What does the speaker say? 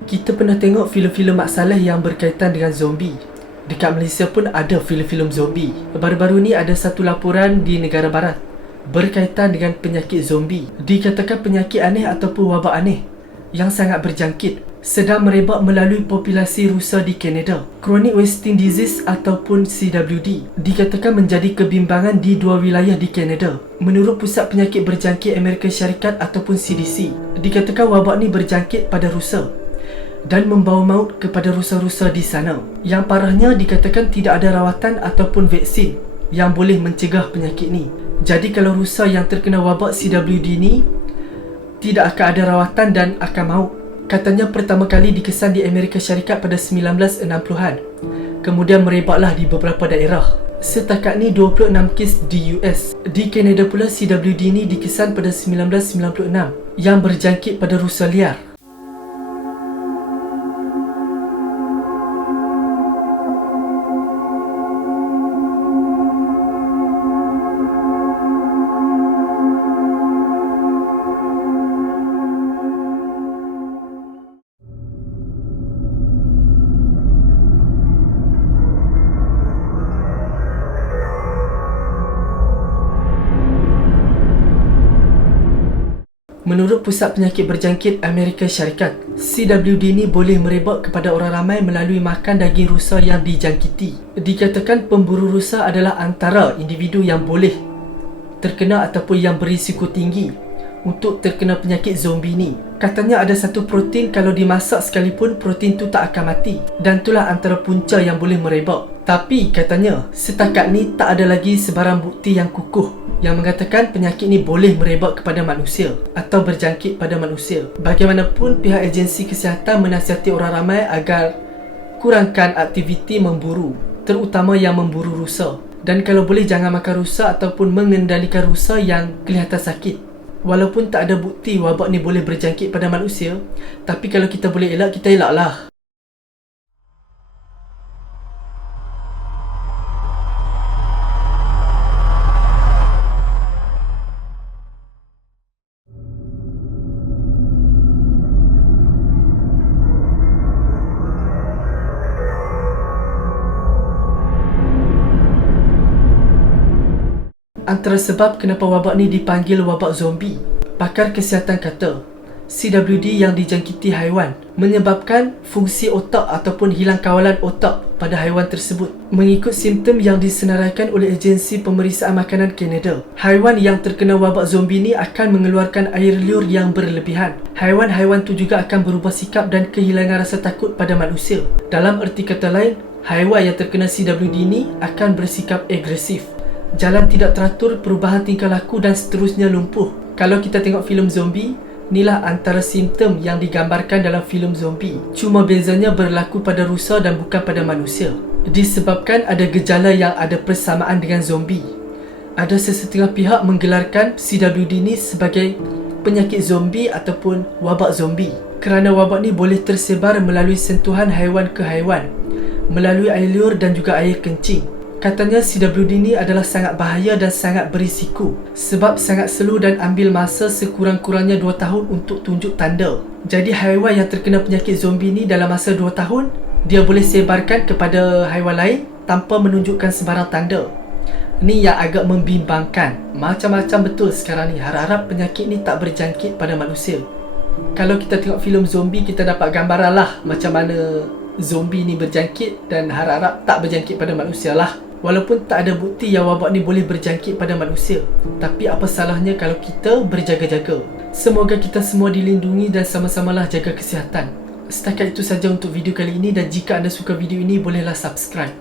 Kita pernah tengok filem-filem Mak Saleh yang berkaitan dengan zombie. Dekat Malaysia pun ada filem-filem zombie. Baru-baru ni ada satu laporan di negara barat berkaitan dengan penyakit zombie. Dikatakan penyakit aneh ataupun wabak aneh yang sangat berjangkit sedang merebak melalui populasi rusa di Kanada. Chronic Wasting Disease ataupun CWD dikatakan menjadi kebimbangan di dua wilayah di Kanada. Menurut Pusat Penyakit Berjangkit Amerika Syarikat ataupun CDC, dikatakan wabak ni berjangkit pada rusa dan membawa maut kepada rusa-rusa di sana. Yang parahnya dikatakan tidak ada rawatan ataupun vaksin yang boleh mencegah penyakit ni. Jadi kalau rusa yang terkena wabak CWD ni tidak akan ada rawatan dan akan maut. Katanya pertama kali dikesan di Amerika Syarikat pada 1960-an. Kemudian merebaklah di beberapa daerah. Setakat ni 26 kes di US. Di Kanada pula CWD ni dikesan pada 1996 yang berjangkit pada rusa liar. Menurut Pusat Penyakit Berjangkit Amerika Syarikat, CWD ni boleh merebak kepada orang ramai melalui makan daging rusa yang dijangkiti. Dikatakan pemburu rusa adalah antara individu yang boleh terkena ataupun yang berisiko tinggi untuk terkena penyakit zombie ni. Katanya ada satu protein kalau dimasak sekalipun protein tu tak akan mati, dan itulah antara punca yang boleh merebak. Tapi katanya setakat ni tak ada lagi sebarang bukti yang kukuh yang mengatakan penyakit ni boleh merebak kepada manusia atau berjangkit pada manusia. Bagaimanapun, pihak agensi kesihatan menasihati orang ramai agar kurangkan aktiviti memburu, terutama yang memburu rusa. Dan kalau boleh jangan makan rusa ataupun mengendalikan rusa yang kelihatan sakit. Walaupun tak ada bukti wabak ni boleh berjangkit pada manusia, tapi kalau kita boleh elak, kita elaklah. Antara sebab kenapa wabak ni dipanggil wabak zombie, pakar kesihatan kata CWD yang dijangkiti haiwan menyebabkan fungsi otak ataupun hilang kawalan otak pada haiwan tersebut. Mengikut simptom yang disenaraikan oleh Agensi Pemeriksaan Makanan Kanada, haiwan yang terkena wabak zombie ni akan mengeluarkan air liur yang berlebihan. Haiwan-haiwan tu juga akan berubah sikap dan kehilangan rasa takut pada manusia. Dalam erti kata lain, haiwan yang terkena CWD ni akan bersikap agresif, jalan tidak teratur, perubahan tingkah laku dan seterusnya lumpuh. Kalau kita tengok filem zombie, inilah antara simptom yang digambarkan dalam filem zombie. Cuma bezanya berlaku pada rusa dan bukan pada manusia. Disebabkan ada gejala yang ada persamaan dengan zombie. Ada sesetengah pihak menggelarkan CWD ni sebagai penyakit zombie ataupun wabak zombie, kerana wabak ni boleh tersebar melalui sentuhan haiwan ke haiwan, melalui air liur dan juga air kencing. Katanya CWD ni adalah sangat bahaya dan sangat berisiko sebab sangat slow dan ambil masa sekurang-kurangnya 2 tahun untuk tunjuk tanda. Jadi haiwan yang terkena penyakit zombie ni dalam masa 2 tahun, dia boleh sebarkan kepada haiwan lain tanpa menunjukkan sebarang tanda. Ni yang agak membimbangkan. Macam-macam betul sekarang ni. Harap-harap penyakit ni tak berjangkit pada manusia. Kalau kita tengok filem zombie, kita dapat gambaran lah macam mana zombie ni berjangkit, dan harap-harap tak berjangkit pada manusia lah. Walaupun tak ada bukti yang wabak ni boleh berjangkit pada manusia, tapi apa salahnya kalau kita berjaga-jaga. Semoga kita semua dilindungi dan sama-samalah jaga kesihatan. Setakat itu saja untuk video kali ini, dan jika anda suka video ini, bolehlah subscribe.